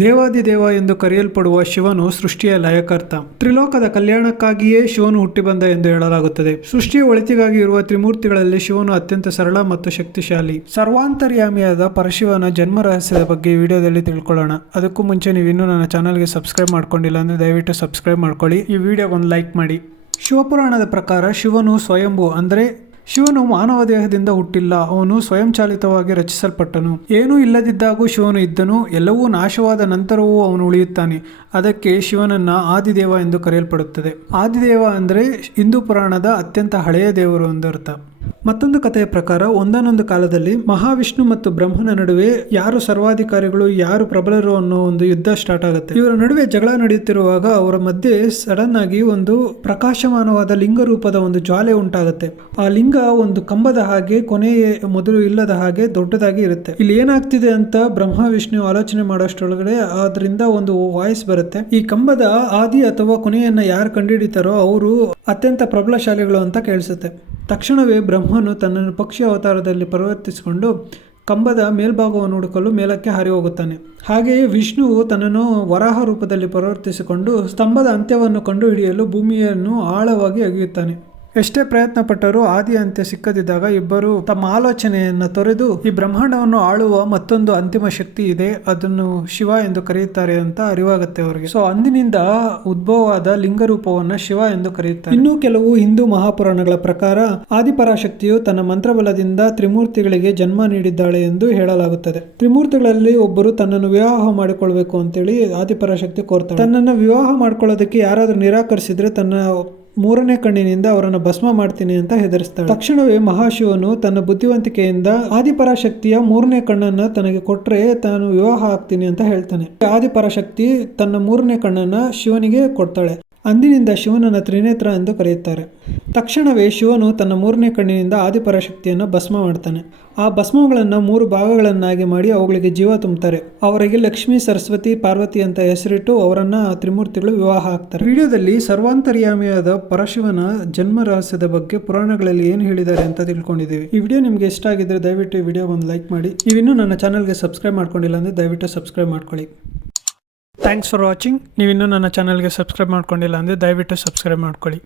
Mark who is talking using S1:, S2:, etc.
S1: ದೇವಾದಿದೇವ ಎಂದು ಕರೆಯಲ್ಪಡುವ ಶಿವನು ಸೃಷ್ಟಿಯ ಲಯಕರ್ತ. ತ್ರಿಲೋಕದ ಕಲ್ಯಾಣಕ್ಕಾಗಿಯೇ ಶಿವನು ಹುಟ್ಟಿ ಬಂದ ಎಂದು ಹೇಳಲಾಗುತ್ತದೆ. ಸೃಷ್ಟಿಯ ಒಳಿತಿಗಾಗಿ ಇರುವ ತ್ರಿಮೂರ್ತಿಗಳಲ್ಲಿ ಶಿವನು ಅತ್ಯಂತ ಸರಳ ಮತ್ತು ಶಕ್ತಿಶಾಲಿ. ಸರ್ವಾಂತರ್ಯಾಮಿಯಾದ ಪರಶಿವನ ಜನ್ಮ ರಹಸ್ಯದ ಬಗ್ಗೆ ವಿಡಿಯೋದಲ್ಲಿ ತಿಳ್ಕೊಳ್ಳೋಣ. ಅದಕ್ಕೂ ಮುಂಚೆ ನೀವು ಇನ್ನೂ ನನ್ನ ಚಾನಲ್ಗೆ ಸಬ್ಸ್ಕ್ರೈಬ್ ಮಾಡ್ಕೊಂಡಿಲ್ಲ ಅಂದರೆ ದಯವಿಟ್ಟು ಸಬ್ಸ್ಕ್ರೈಬ್ ಮಾಡ್ಕೊಳ್ಳಿ. ಈ ವಿಡಿಯೋಗೊಂದು ಲೈಕ್ ಮಾಡಿ. ಶಿವಪುರಾಣದ ಪ್ರಕಾರ ಶಿವನು ಸ್ವಯಂಭೂ ಅಂದರೆ ಶಿವನು ಮಾನವ ದೇಹದಿಂದ ಹುಟ್ಟಿಲ್ಲ, ಅವನು ಸ್ವಯಂಚಾಲಿತವಾಗಿ ರಚಿಸಲ್ಪಟ್ಟನು. ಏನೂ ಇಲ್ಲದಿದ್ದಾಗೂ ಶಿವನು ಇದ್ದನು, ಎಲ್ಲವೂ ನಾಶವಾದ ನಂತರವೂ ಅವನು ಉಳಿಯುತ್ತಾನೆ. ಅದಕ್ಕೆ ಶಿವನನ್ನ ಆದಿದೇವ ಎಂದು ಕರೆಯಲ್ಪಡುತ್ತದೆ. ಆದಿದೇವ ಅಂದರೆ ಹಿಂದೂ ಪುರಾಣದ ಅತ್ಯಂತ ಹಳೆಯ ದೇವರು ಎಂದರ್ಥ ಮತ್ತೊಂದು ಕಥೆಯ ಪ್ರಕಾರ ಒಂದಾನೊಂದು ಕಾಲದಲ್ಲಿ ಮಹಾವಿಷ್ಣು ಮತ್ತು ಬ್ರಹ್ಮನ ನಡುವೆ ಯಾರು ಸರ್ವಾಧಿಕಾರಿಗಳು, ಯಾರು ಪ್ರಬಲರು ಅನ್ನೋ ಒಂದು ಯುದ್ಧ ಸ್ಟಾರ್ಟ್ ಆಗುತ್ತೆ. ಇವರ ನಡುವೆ ಜಗಳ ನಡೆಯುತ್ತಿರುವಾಗ ಅವರ ಮಧ್ಯೆ ಸಡನ್ ಆಗಿ ಒಂದು ಪ್ರಕಾಶಮಾನವಾದ ಲಿಂಗ ರೂಪದ ಒಂದು ಜ್ವಾಲೆ ಉಂಟಾಗುತ್ತೆ. ಆ ಲಿಂಗ ಒಂದು ಕಂಬದ ಹಾಗೆ, ಕೊನೆಯ ಮೊದಲು ಇಲ್ಲದ ಹಾಗೆ ದೊಡ್ಡದಾಗಿ ಇರುತ್ತೆ. ಇಲ್ಲಿ ಏನಾಗ್ತಿದೆ ಅಂತ ಬ್ರಹ್ಮ ವಿಷ್ಣು ಆಲೋಚನೆ ಮಾಡೋಷ್ಟೊಳಗಡೆ ಅದರಿಂದ ಒಂದು ವಾಯ್ಸ್ ಬರುತ್ತೆ. ಈ ಕಂಬದ ಆದಿ ಅಥವಾ ಕೊನೆಯನ್ನ ಯಾರು ಕಂಡುಹಿಡಿತಾರೋ ಅವರು ಅತ್ಯಂತ ಪ್ರಬಲಶಾಲಿಗಳು ಅಂತ ಕೇಳಿಸುತ್ತೆ. ತಕ್ಷಣವೇ ಬ್ರಹ್ಮನು ತನ್ನನ್ನು ಪಕ್ಷಿ ಅವತಾರದಲ್ಲಿ ಪರಿವರ್ತಿಸಿಕೊಂಡು ಕಂಬದ ಮೇಲ್ಭಾಗವನ್ನು ಹುಡುಕಲು ಮೇಲಕ್ಕೆ ಹಾರಿ ಹೋಗುತ್ತಾನೆ ಹಾಗೆಯೇ ವಿಷ್ಣುವು ತನ್ನನ್ನು ವರಾಹ ರೂಪದಲ್ಲಿ ಪರಿವರ್ತಿಸಿಕೊಂಡು ಸ್ತಂಭದ ಅಂತ್ಯವನ್ನು ಕಂಡುಹಿಡಿಯಲು ಭೂಮಿಯನ್ನು ಆಳವಾಗಿ ಅಗೆಯುತ್ತಾನೆ. ಎಷ್ಟೇ ಪ್ರಯತ್ನ ಪಟ್ಟರೂ ಆದಿ ಅಂತ್ಯ ಸಿಕ್ಕದಿದ್ದಾಗ ಇಬ್ಬರು ತಮ್ಮ ಆಲೋಚನೆಯನ್ನು ತೊರೆದು ಈ ಬ್ರಹ್ಮಾಂಡವನ್ನು ಆಳುವ ಮತ್ತೊಂದು ಅಂತಿಮ ಶಕ್ತಿ ಇದೆ, ಅದನ್ನು ಶಿವ ಎಂದು ಕರೆಯುತ್ತಾರೆ ಅಂತ ಅರಿವಾಗುತ್ತೆ ಅವರಿಗೆ. ಸೊ ಅಂದಿನಿಂದ ಉದ್ಭವವಾದ ಲಿಂಗ ರೂಪವನ್ನ ಶಿವ ಎಂದು ಕರೆಯುತ್ತಾರೆ. ಇನ್ನೂ ಕೆಲವು ಹಿಂದೂ ಮಹಾಪುರಾಣಗಳ ಪ್ರಕಾರ ಆದಿಪರಾಶಕ್ತಿಯು ತನ್ನ ಮಂತ್ರಬಲದಿಂದ ತ್ರಿಮೂರ್ತಿಗಳಿಗೆ ಜನ್ಮ ನೀಡಿದ್ದಾಳೆ ಎಂದು ಹೇಳಲಾಗುತ್ತದೆ. ತ್ರಿಮೂರ್ತಿಗಳಲ್ಲಿ ಒಬ್ಬರು ತನ್ನನ್ನು ವಿವಾಹ ಮಾಡಿಕೊಳ್ಬೇಕು ಅಂತೇಳಿ ಆದಿಪರಾಶಕ್ತಿ ಕೋರ್ತಾರೆ ತನ್ನನ್ನು ವಿವಾಹ ಮಾಡ್ಕೊಳ್ಳೋದಕ್ಕೆ ಯಾರಾದರೂ ನಿರಾಕರಿಸಿದ್ರೆ ತನ್ನ ಮೂರನೇ ಕಣ್ಣಿನಿಂದ ಅವರನ್ನು ಭಸ್ಮ ಮಾಡ್ತೀನಿ ಅಂತ ಹೆದರಿಸ್ತಾಳೆ. ತಕ್ಷಣವೇ ಮಹಾಶಿವನು ತನ್ನ ಬುದ್ಧಿವಂತಿಕೆಯಿಂದ ಆದಿಪರಾಶಕ್ತಿಯ ಮೂರನೇ ಕಣ್ಣನ್ನ ತನಗೆ ಕೊಟ್ರೆ ತಾನು ವಿವಾಹ ಆಗ್ತೀನಿ ಅಂತ ಹೇಳ್ತಾನೆ. ಆದಿಪರಾಶಕ್ತಿ ತನ್ನ ಮೂರನೇ ಕಣ್ಣನ್ನ ಶಿವನಿಗೆ ಕೊಡ್ತಾಳೆ. ಅಂದಿನಿಂದ ಶಿವನನ್ನು ತ್ರಿನೇತ್ರ ಎಂದು ಕರೆಯುತ್ತಾರೆ. ತಕ್ಷಣವೇ ಶಿವನು ತನ್ನ ಮೂರನೇ ಕಣ್ಣಿನಿಂದ ಆದಿಪರಶಕ್ತಿಯನ್ನು ಭಸ್ಮ ಮಾಡ್ತಾನೆ. ಆ ಭಸ್ಮಗಳನ್ನು ಮೂರು ಭಾಗಗಳನ್ನಾಗಿ ಮಾಡಿ ಅವುಗಳಿಗೆ ಜೀವ ತುಂಬುತ್ತಾರೆ ಅವರಿಗೆ ಲಕ್ಷ್ಮೀ, ಸರಸ್ವತಿ, ಪಾರ್ವತಿ ಅಂತ ಹೆಸರಿಟ್ಟು ಅವರನ್ನು ತ್ರಿಮೂರ್ತಿಗಳು ವಿವಾಹ ಆಗ್ತಾರೆ ವಿಡಿಯೋದಲ್ಲಿ ಸರ್ವಾಂತರ್ಯಾಮಿಯಾದ ಪರಶಿವನ ಜನ್ಮ ರಹಸ್ಯದ ಬಗ್ಗೆ ಪುರಾಣಗಳಲ್ಲಿ ಏನು ಹೇಳಿದ್ದಾರೆ ಅಂತ ತಿಳ್ಕೊಂಡಿದ್ದೀವಿ. ಈ ವಿಡಿಯೋ ನಿಮಗೆ ಇಷ್ಟ ಆಗಿದ್ರೆ ದಯವಿಟ್ಟು ಈ ವಿಡಿಯೋ ಒಂದು ಲೈಕ್ ಮಾಡಿ. ನೀವಿನ್ನೂ ನನ್ನ ಚಾನಲ್ಗೆ ಸಬ್ಸ್ಕ್ರೈಬ್ ಮಾಡ್ಕೊಂಡಿಲ್ಲ ಅಂದರೆ ದಯವಿಟ್ಟು ಸಬ್ಸ್ಕ್ರೈಬ್ ಮಾಡ್ಕೊಳ್ಳಿ. ಥ್ಯಾಂಕ್ಸ್ ಫಾರ್ ವಾಚಿಂಗ್ ನೀವಿನ್ನೂ ನನ್ನ ಚಾನಲ್ಗೆ ಸಬ್ಸ್ಕ್ರೈಬ್ ಮಾಡ್ಕೊಂಡಿಲ್ಲ ಅಂದರೆ ದಯವಿಟ್ಟು ಸಬ್ಸ್ಕ್ರೈಬ್ ಮಾಡ್ಕೊಳ್ಳಿ.